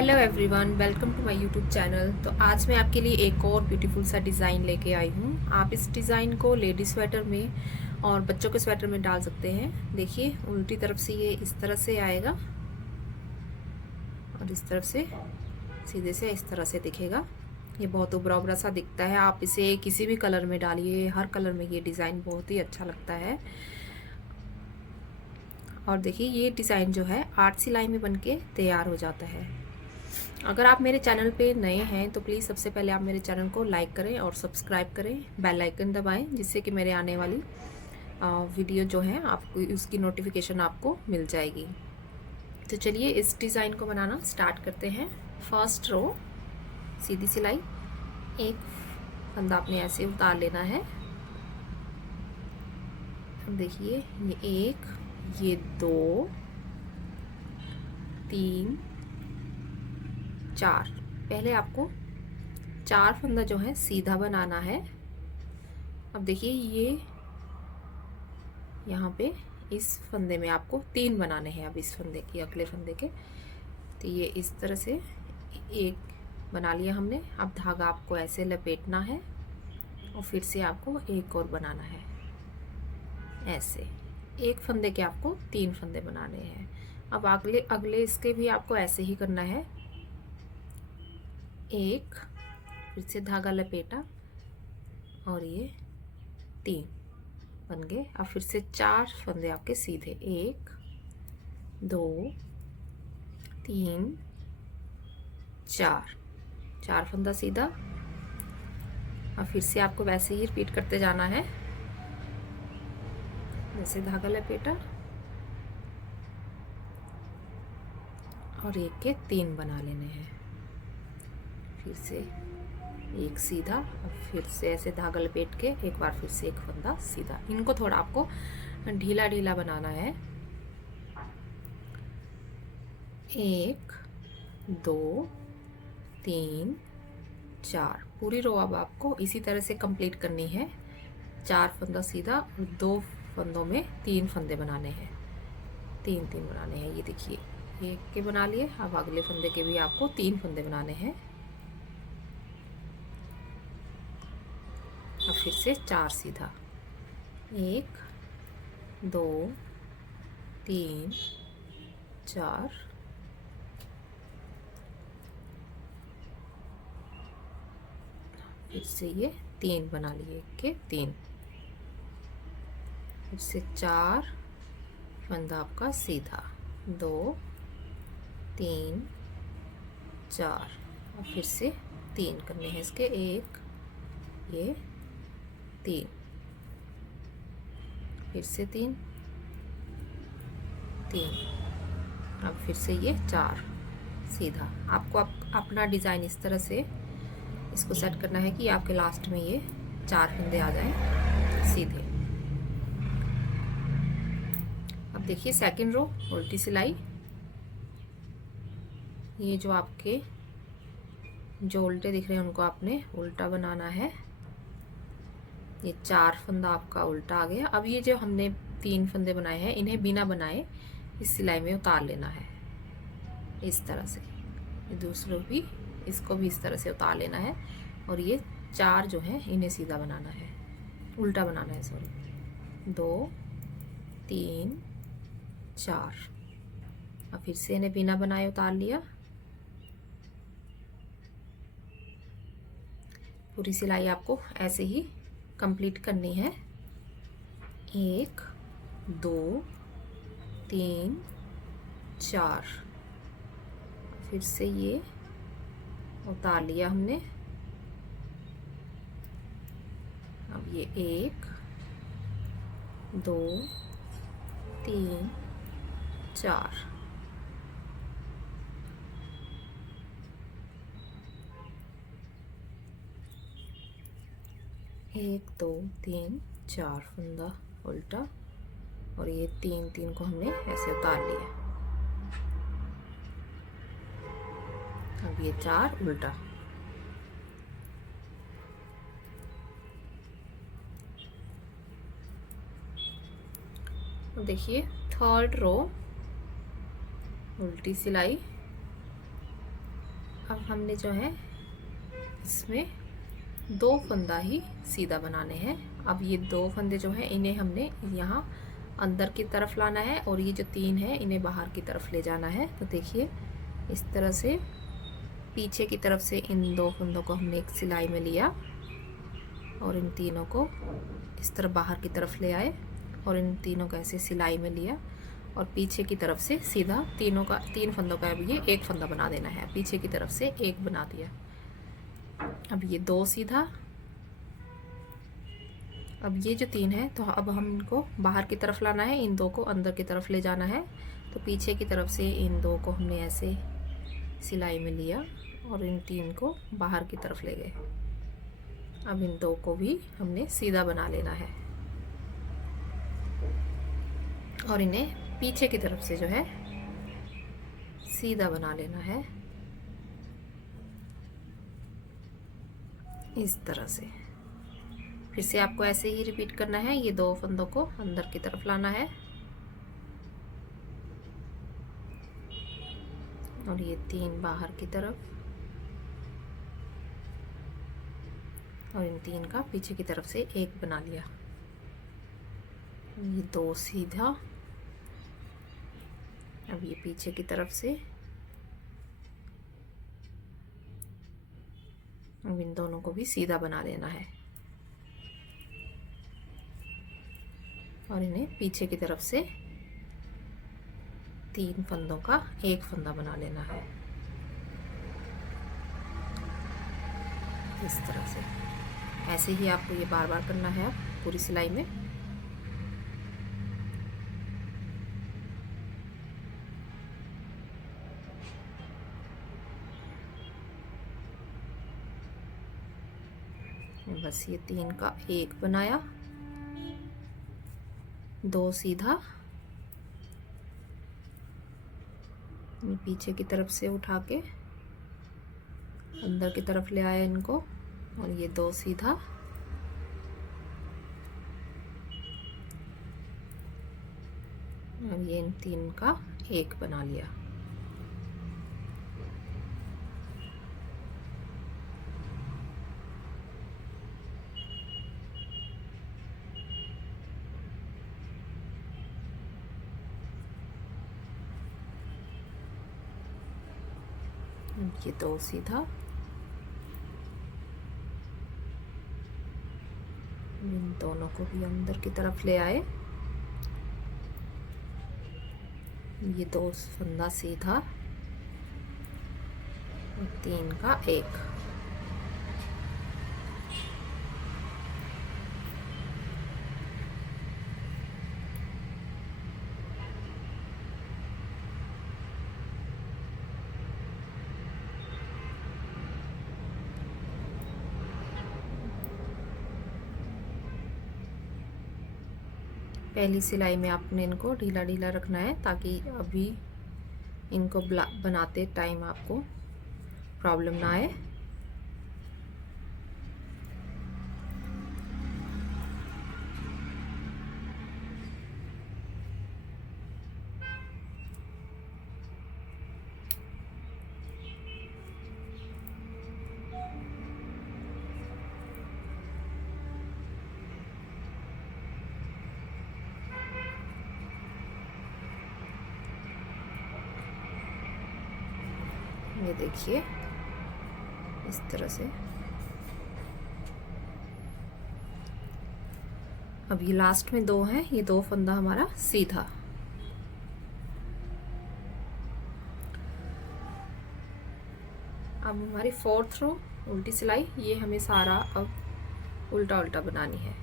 Hello everyone, welcome to my YouTube channel. तो आज मैं आपके लिए एक और ब्यूटीफुल सा डिज़ाइन लेके आई हूँ। आप इस डिज़ाइन को लेडी स्वेटर में और बच्चों के स्वेटर में डाल सकते हैं। देखिए, उल्टी तरफ से ये इस तरह से आएगा और इस तरफ से सीधे से इस तरह से दिखेगा। ये बहुत उभरा उभरा सा दिखता है। आप इसे किसी भी कलर में डालिए, हर कलर में ये डिज़ाइन बहुत ही अच्छा लगता है। और देखिए, ये डिज़ाइन जो है 8 सिलाई में बनके तैयार हो जाता है। अगर आप मेरे चैनल पे नए हैं तो प्लीज़ सबसे पहले आप मेरे चैनल को लाइक करें और सब्सक्राइब करें, बेल आइकन दबाएं, जिससे कि मेरे आने वाली वीडियो जो है आपको उसकी नोटिफिकेशन आपको मिल जाएगी। तो चलिए इस डिज़ाइन को बनाना स्टार्ट करते हैं। फर्स्ट रो सीधी सिलाई, एक फंदा आपने ऐसे उतार लेना है। देखिए, ये एक, ये दो, तीन, चार। पहले आपको 4 फंदा जो है सीधा बनाना है। अब देखिए, ये यहाँ पे इस फंदे में आपको 3 बनाने हैं। अब इस फंदे के अगले फंदे के, तो ये इस तरह से एक बना लिया हमने। अब धागा आपको ऐसे लपेटना है और फिर से आपको एक और बनाना है। ऐसे एक फंदे के आपको 3 फंदे बनाने हैं। अब अगले अगले इसके भी आपको ऐसे ही करना है। एक, फिर से धागा लपेटा और ये 3 बन गए। अब फिर से 4 फंदे आपके सीधे, 1 2 3 4, 4 फंदा सीधा। अब फिर से आपको वैसे ही रिपीट करते जाना है। जैसे धागा लपेटा और एक के 3 बना लेने हैं। फिर से एक सीधा, और फिर से ऐसे धागा लपेट के एक बार फिर से एक फंदा सीधा। इनको थोड़ा आपको ढीला ढीला बनाना है। 1 2 3 4, पूरी रो अब आपको इसी तरह से कंप्लीट करनी है। 4 फंदा सीधा और 2 फंदों में 3 फंदे बनाने हैं। 3 बनाने हैं। ये देखिए, एक के बना लिए। अब अगले फंदे के भी आपको 3 फंदे बनाने हैं। अब फिर से 4 सीधा, 1 2 3 4, फिर से ये 3 बना लिए, एक के 3, फिर से 4 फंदा आपका सीधा, 2 3 4, और फिर से 3 करने हैं इसके, एक, ये 3, फिर से 3 3, अब फिर से ये 4 सीधा। आपको अपना डिज़ाइन इस तरह से इसको सेट करना है कि आपके लास्ट में ये 4 फंदे आ जाएं सीधे। अब देखिए, सेकंड रो उल्टी सिलाई। ये जो आपके जो उल्टे दिख रहे हैं उनको आपने उल्टा बनाना है। ये 4 फंदा आपका उल्टा आ गया। अब ये जो हमने 3 फंदे बनाए हैं, इन्हें बिना बनाए इस सिलाई में उतार लेना है इस तरह से। ये दूसरों भी, इसको भी इस तरह से उतार लेना है। और ये 4 जो हैं इन्हें सीधा बनाना है, उल्टा बनाना है, सॉरी। 2 3 4, अब फिर से इन्हें बिना बनाए उतार लिया। पूरी सिलाई आपको ऐसे ही कंप्लीट करनी है। 1 2 3 4, फिर से ये उतार लिया हमने। अब ये 1 2 3 4, 1 2 3 4 फंदा उल्टा, और ये 3 को हमने ऐसे उतार लिया। अब ये 4 उल्टा। देखिए, थर्ड रो उल्टी सिलाई, अब हमने जो है इसमें 2 फंदा ही सीधा बनाने हैं। अब ये 2 फंदे जो हैं इन्हें हमने यहाँ अंदर की तरफ लाना है और ये जो 3 है इन्हें बाहर की तरफ ले जाना है। तो देखिए इस तरह से पीछे की तरफ से इन 2 फंदों को हमने एक सिलाई में लिया और इन तीनों को इस तरह बाहर की तरफ ले आए और इन तीनों को ऐसे सिलाई में लिया और पीछे की तरफ से सीधा 3 फंदों का अब ये एक फंदा बना देना है। पीछे की तरफ से एक बना दिया। अब ये 2 सीधा, अब ये जो 3 है तो अब हम इनको बाहर की तरफ लाना है, इन 2 को अंदर की तरफ ले जाना है। तो पीछे की तरफ से इन 2 को हमने ऐसे सिलाई में लिया और इन 3 को बाहर की तरफ ले गए। अब इन 2 को भी हमने सीधा बना लेना है और इन्हें पीछे की तरफ से जो है सीधा बना लेना है इस तरह से। फिर से आपको ऐसे ही रिपीट करना है। ये 2 फंदों को अंदर की तरफ लाना है और ये 3 बाहर की तरफ और इन 3 का पीछे की तरफ से एक बना लिया। ये 2 सीधा, अब ये पीछे की तरफ से, अब इन दोनों को भी सीधा बना लेना है और इन्हें पीछे की तरफ से 3 फंदों का एक फंदा बना लेना है इस तरह से। ऐसे ही आपको ये बार बार करना है पूरी सिलाई में। बस ये 3 का एक बनाया, 2 सीधा, पीछे की तरफ से उठा के अंदर की तरफ ले आया इनको और ये 2 सीधा, और ये इन 3 का एक बना लिया। ये 2 सीधा, इन दोनों को भी अंदर की तरफ ले आए, ये 2 फंदा सीधा, 3 का एक, पहली सिलाई में आपने इनको ढीला ढीला रखना है ताकि अभी इनको बनाते टाइम आपको प्रॉब्लम ना आए। ये देखिए इस तरह से। अब ये लास्ट में 2 हैं, ये 2 फंदा हमारा सीधा। अब हमारी 4th रो उल्टी सिलाई, ये हमें सारा अब उल्टा उल्टा बनानी है।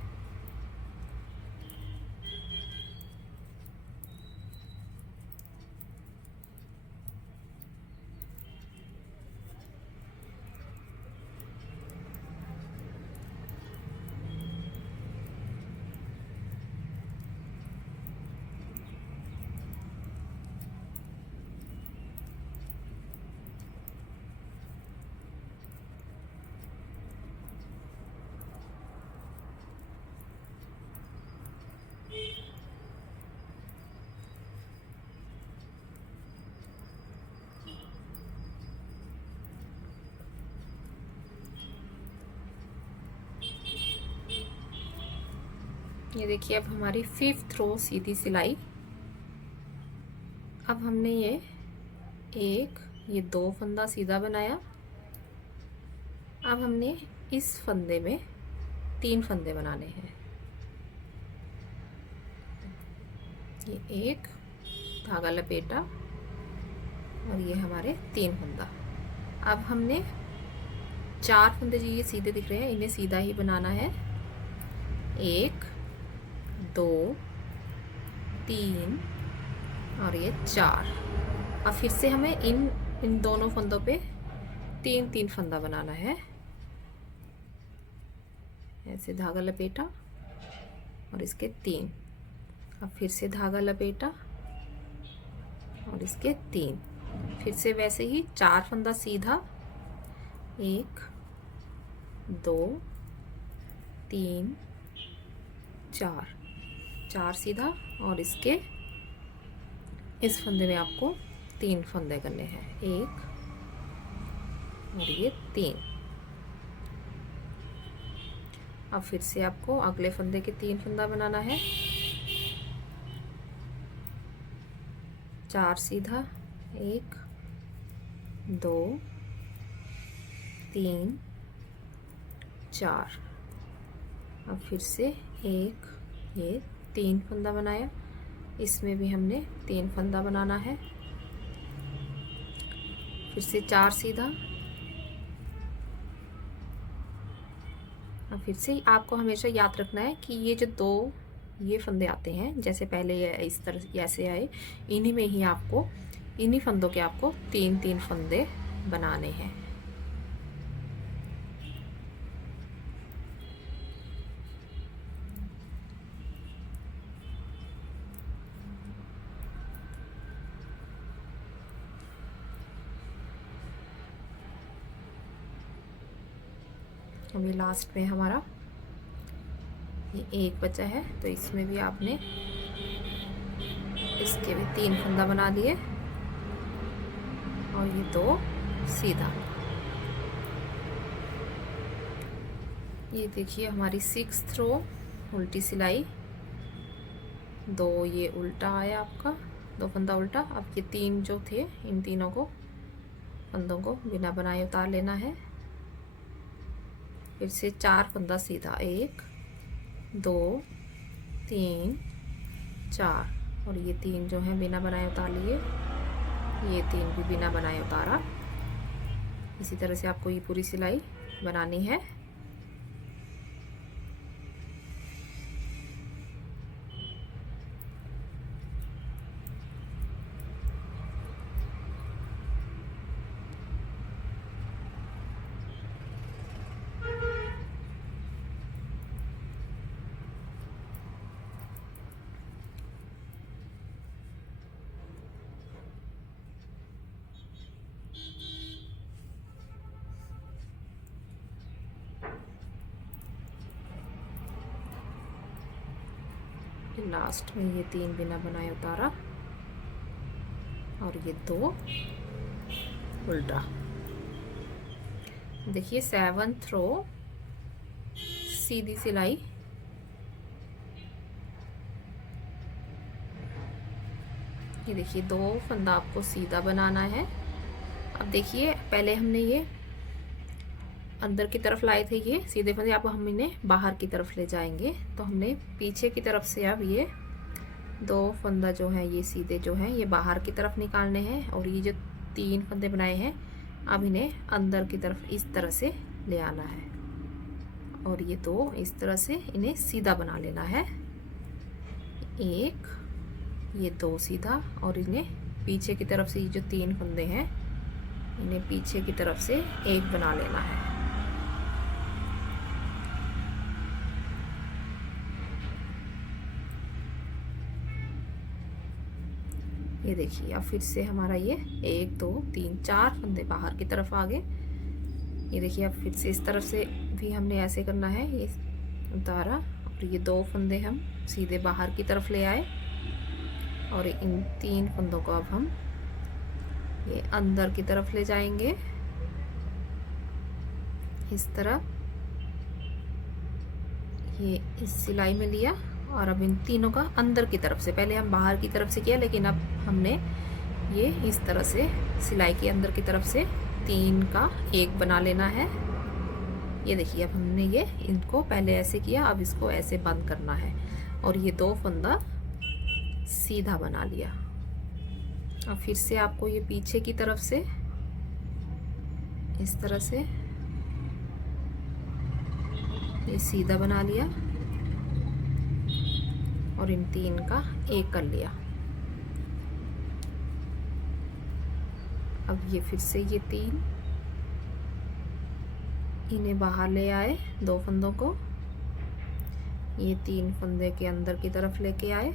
ये देखिए अब हमारी 5th रो सीधी सिलाई। अब हमने ये 2 फंदा सीधा बनाया। अब हमने इस फंदे में 3 फंदे बनाने हैं। ये एक धागा लपेटा और ये हमारे 3 फंदा। अब हमने 4 फंदे जो ये सीधे दिख रहे हैं इन्हें सीधा ही बनाना है। 1 2 3 और ये 4। अब फिर से हमें इन दोनों फंदों पे 3 फंदा बनाना है। ऐसे धागा लपेटा और इसके 3। अब फिर से धागा लपेटा और इसके 3। फिर से वैसे ही 4 फंदा सीधा, 1 2 3 4 सीधा और इसके इस फंदे में आपको 3 फंदे करने हैं। 1 और ये 3। अब फिर से आपको अगले फंदे के 3 फंदा बनाना है। 4 सीधा, 1 2 3 4। अब फिर से ये 3 फंदा बनाया। इसमें भी हमने 3 फंदा बनाना है। फिर से 4 सीधा। अब फिर से आपको हमेशा याद रखना है कि ये जो ये फंदे आते हैं, जैसे पहले ये इस तरह से ऐसे आए, इन्हीं में ही आपको इन्हीं फंदों के आपको 3 फंदे बनाने हैं। अभी लास्ट में हमारा ये एक बचा है, तो इसमें भी आपने इसके भी 3 फंदा बना लिए और ये 2 सीधा। ये देखिए हमारी 6th रो उल्टी सिलाई। 2 ये उल्टा आया आपका, 2 फंदा उल्टा। अब ये 3 जो थे इन तीनों को फंदों को बिना बनाए उतार लेना है। फिर से 4 फंदा सीधा, 1 2 3 4 और ये 3 जो है बिना बनाए उतार लिए। ये 3 भी बिना बनाए उतारा। इसी तरह से आपको ये पूरी सिलाई बनानी है। लास्ट में ये 3 बिना बनाए उतारा और ये 2 उल्टा। देखिए 7th रो सीधी सिलाई। ये देखिए 2 फंदा आपको सीधा बनाना है। अब देखिए पहले हमने ये अंदर की तरफ लाए थे, ये सीधे फंदे, अब हम इन्हें बाहर की तरफ ले जाएंगे। तो हमने पीछे की तरफ से अब ये 2 फंदा जो है ये सीधे जो है ये बाहर की तरफ निकालने हैं और ये जो 3 फंदे बनाए हैं अब इन्हें अंदर की तरफ इस तरह से ले आना है और ये 2 इस तरह से इन्हें सीधा बना लेना है। 1 ये 2 सीधा और इन्हें पीछे की तरफ से ये जो 3 फंदे हैं इन्हें पीछे की तरफ से 1 बना लेना है। ये देखिए अब फिर से हमारा ये 1 2 3 4 फंदे बाहर की तरफ आ गए। ये देखिए अब फिर से इस तरफ से भी हमने ऐसे करना है, ये उतारा और ये 2 फंदे हम सीधे बाहर की तरफ ले आए और इन 3 फंदों को अब हम ये अंदर की तरफ ले जाएंगे इस तरह। ये इस सिलाई में लिया और अब इन तीनों का अंदर की तरफ से, पहले हम बाहर की तरफ से किया लेकिन अब हमने ये इस तरह से सिलाई की अंदर की तरफ से 3 का 1 बना लेना है। ये देखिए अब हमने ये इनको पहले ऐसे किया, अब इसको ऐसे बंद करना है और ये 2 फंदा सीधा बना लिया। अब फिर से आपको ये पीछे की तरफ से इस तरह से ये सीधा बना लिया और इन 3 का 1 कर लिया। अब ये फिर से ये 3 इन्हें बाहर ले आए, 2 फंदों को ये 3 फंदे के अंदर की तरफ लेके आए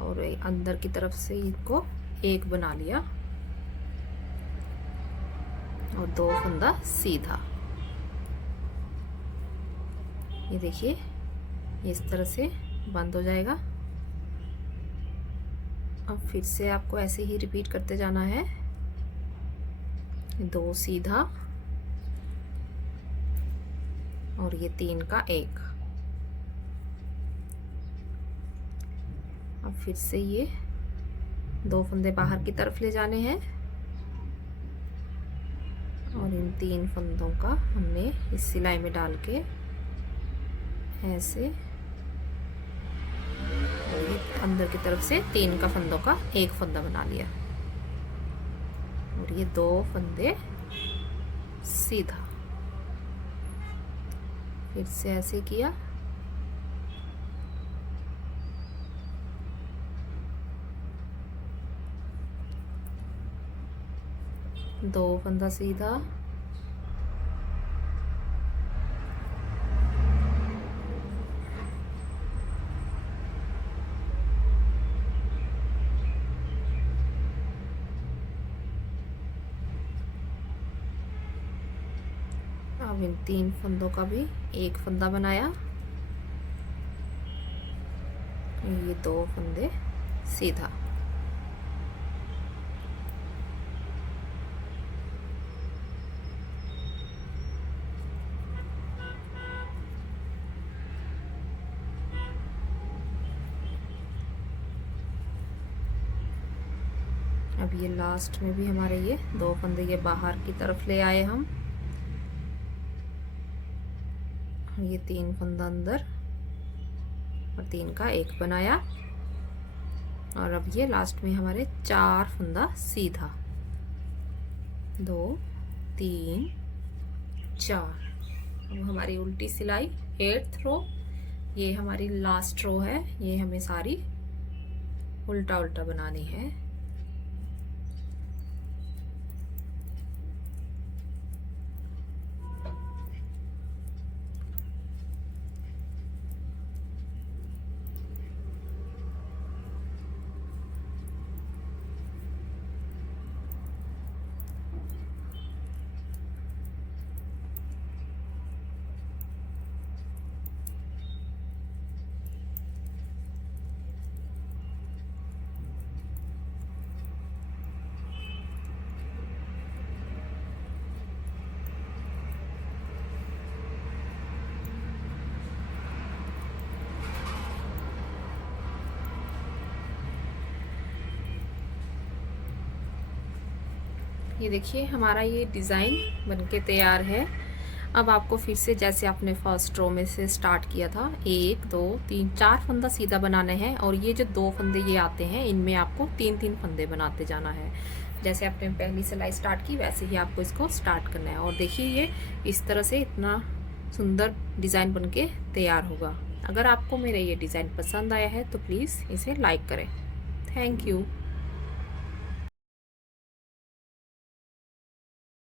और अंदर की तरफ से इनको 1 बना लिया और 2 फंदा सीधा। ये देखिए इस तरह से बंद हो जाएगा। अब फिर से आपको ऐसे ही रिपीट करते जाना है, 2 सीधा और ये 3 का 1। अब फिर से ये 2 फंदे बाहर की तरफ ले जाने हैं और इन 3 फंदों का हमने इस सिलाई में डाल के ऐसे और ये अंदर की तरफ से 3 का फंदों का 1 फंदा बना लिया और ये 2 फंदे सीधा। फिर से ऐसे किया, दो फंदा सीधा अब इन 3 फंदों का भी 1 फंदा बनाया, ये 2 फंदे सीधा। अब ये लास्ट में भी हमारे ये 2 फंदे ये बाहर की तरफ ले आए हम, ये 3 फंदा अंदर और 3 का 1 बनाया और अब ये लास्ट में हमारे 4 फंदा सीधा, 2 3 4। अब हमारी उल्टी सिलाई 8th रो, ये हमारी लास्ट रो है, ये हमें सारी उल्टा उल्टा बनानी है। ये देखिए हमारा ये डिज़ाइन बनके तैयार है। अब आपको फिर से जैसे आपने फर्स्ट रो में से स्टार्ट किया था 1 2 3 4 फंदा सीधा बनाने हैं और ये जो 2 फंदे ये आते हैं इनमें आपको 3 फंदे बनाते जाना है। जैसे आपने पहली सिलाई स्टार्ट की वैसे ही आपको इसको स्टार्ट करना है और देखिए ये इस तरह से इतना सुंदर डिज़ाइन बनके तैयार होगा। अगर आपको मेरा ये डिज़ाइन पसंद आया है तो प्लीज़ इसे लाइक करें। Thank you.